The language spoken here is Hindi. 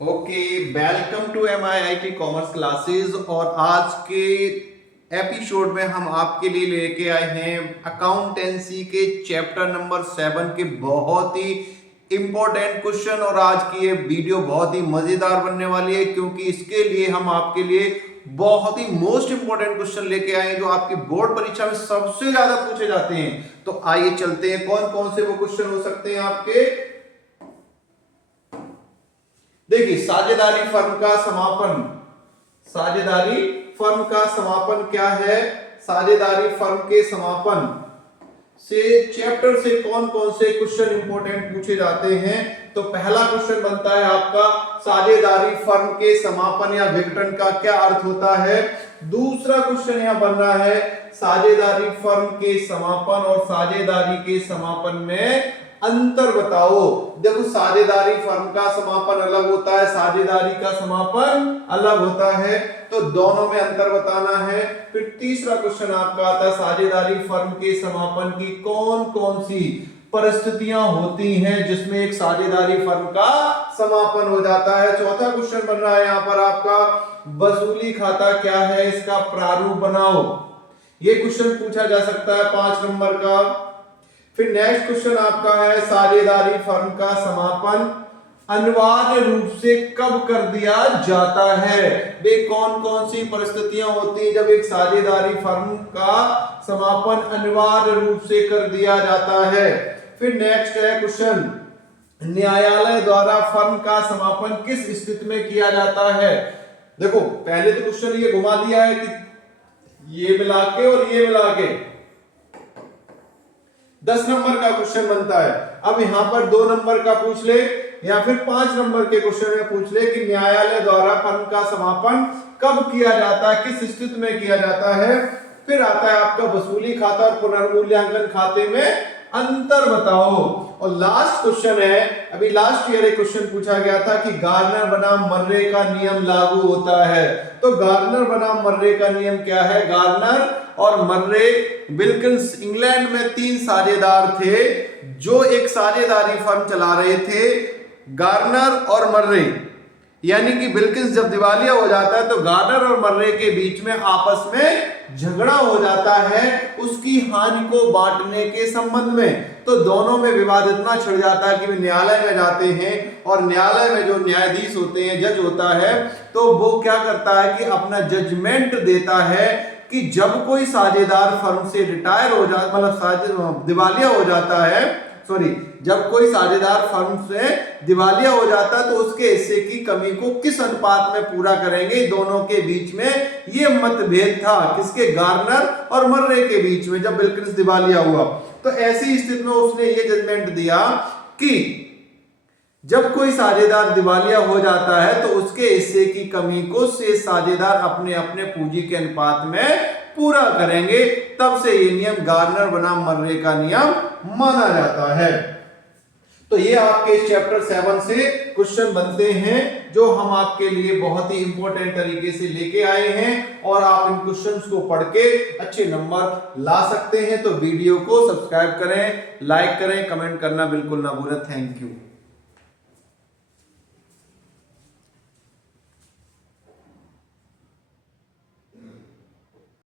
Okay, welcome to MIIT commerce classes. और आज के एपिसोड में हम आपके लिए लेके आए हैं अकाउंटेंसी के चैप्टर नंबर 7 के बहुत ही इंपॉर्टेंट क्वेश्चन। और आज की ये वीडियो बहुत ही मजेदार बनने वाली है क्योंकि इसके लिए हम आपके लिए बहुत ही मोस्ट इंपॉर्टेंट क्वेश्चन लेके आए हैं जो आपकी बोर्ड परीक्षा में सबसे ज्यादा पूछे जाते हैं। तो आइए चलते हैं, कौन कौन से वो क्वेश्चन हो सकते हैं आपके। देखिए, साझेदारी फर्म का समापन। साझेदारी फर्म का समापन क्या है? साझेदारी फर्म के समापन से चैप्टर से कौन कौन से क्वेश्चन इंपॉर्टेंट पूछे जाते हैं। तो पहला क्वेश्चन बनता है आपका, साझेदारी फर्म के समापन या विघटन का क्या अर्थ होता है। दूसरा क्वेश्चन यहां बन रहा है, साझेदारी फर्म के समापन और साझेदारी के समापन में अंतर बताओ। देखो, साझेदारी फर्म का समापन अलग होता है, साझेदारी का समापन अलग होता है, तो दोनों में अंतर बताना है। फिर तीसरा क्वेश्चन आपका आता है, साझेदारी फर्म के समापन की कौन कौन सी परिस्थितियां होती हैं जिसमें एक साझेदारी फर्म का समापन हो जाता है। चौथा क्वेश्चन बन रहा है यहां पर आपका, वसूली खाता क्या है, इसका प्रारूप बनाओ। ये क्वेश्चन पूछा जा सकता है 5 नंबर का। फिर नेक्स्ट क्वेश्चन आपका है, साझेदारी फर्म का समापन अनिवार्य रूप से कब कर दिया जाता है। वे कौन कौन सी परिस्थितियां होती हैं जब एक साझेदारी फर्म का समापन अनिवार्य रूप से कर दिया जाता है। फिर नेक्स्ट है क्वेश्चन, न्यायालय द्वारा फर्म का समापन किस स्थिति में किया जाता है। देखो, पहले तो क्वेश्चन ये घुमा दिया है कि ये मिला के और ये मिला के 10 नंबर का क्वेश्चन बनता है। अब यहां पर 2 नंबर का पूछ ले या फिर 5 नंबर के क्वेश्चन में पूछ ले कि न्यायालय द्वारा फर्म का समापन कब किया जाता है, किस स्थिति में किया जाता है। फिर आता है आपका वसूली खाता और पुनर्मूल्यांकन खाते में अंतर बताओ। और लास्ट क्वेश्चन है, अभी लास्ट ईयर एक क्वेश्चन पूछा गया था कि गार्नर बनाम मर्रे का नियम लागू होता है। तो गार्नर बनाम मर्रे का नियम क्या है? गार्नर और मर्रे विल्किंस इंग्लैंड में 3 साझेदार थे जो एक साझेदारी फर्म चला रहे थे। गार्नर और मर्रे, यानी कि विल्किंस जब दिवालिया हो जाता है तो गार्नर और मर्रे के बीच में आपस में झगड़ा हो जाता है उसकी हानि को बांटने के संबंध में। तो दोनों में विवाद इतना छिड़ जाता है कि वे न्यायालय में जाते हैं और न्यायालय में जो न्यायाधीश होते हैं, जज होता है, तो वो क्या करता है कि अपना जजमेंट देता है कि जब कोई साझेदार फर्म से रिटायर हो जाता, मतलब दिवालिया हो जाता है, जब कोई साझेदार फर्म से दिवालिया हो जाता है तो उसके हिस्से की कमी को किस अनुपात में पूरा करेंगे। दोनों के बीच में ये मतभेद था, किसके? गार्नर और मर्रे के बीच में, जब विल्किंस दिवालिया हुआ। तो ऐसी स्थिति में उसने ये जजमेंट दिया कि जब कोई साझेदार दिवालिया हो जाता है तो उसके हिस्से की कमी को शेष साझेदार अपने अपने पूंजी के अनुपात में पूरा करेंगे। तब से ये नियम गार्नर बनाम मर्रे का नियम माना जाता है। तो ये आपके चैप्टर 7 से क्वेश्चन बनते हैं जो हम आपके लिए बहुत ही इंपॉर्टेंट तरीके से लेके आए हैं और आप इन क्वेश्चंस को पढ़ के अच्छे नंबर ला सकते हैं। तो वीडियो को सब्सक्राइब करें, लाइक करें, कमेंट करना बिल्कुल ना भूलें। Thank you.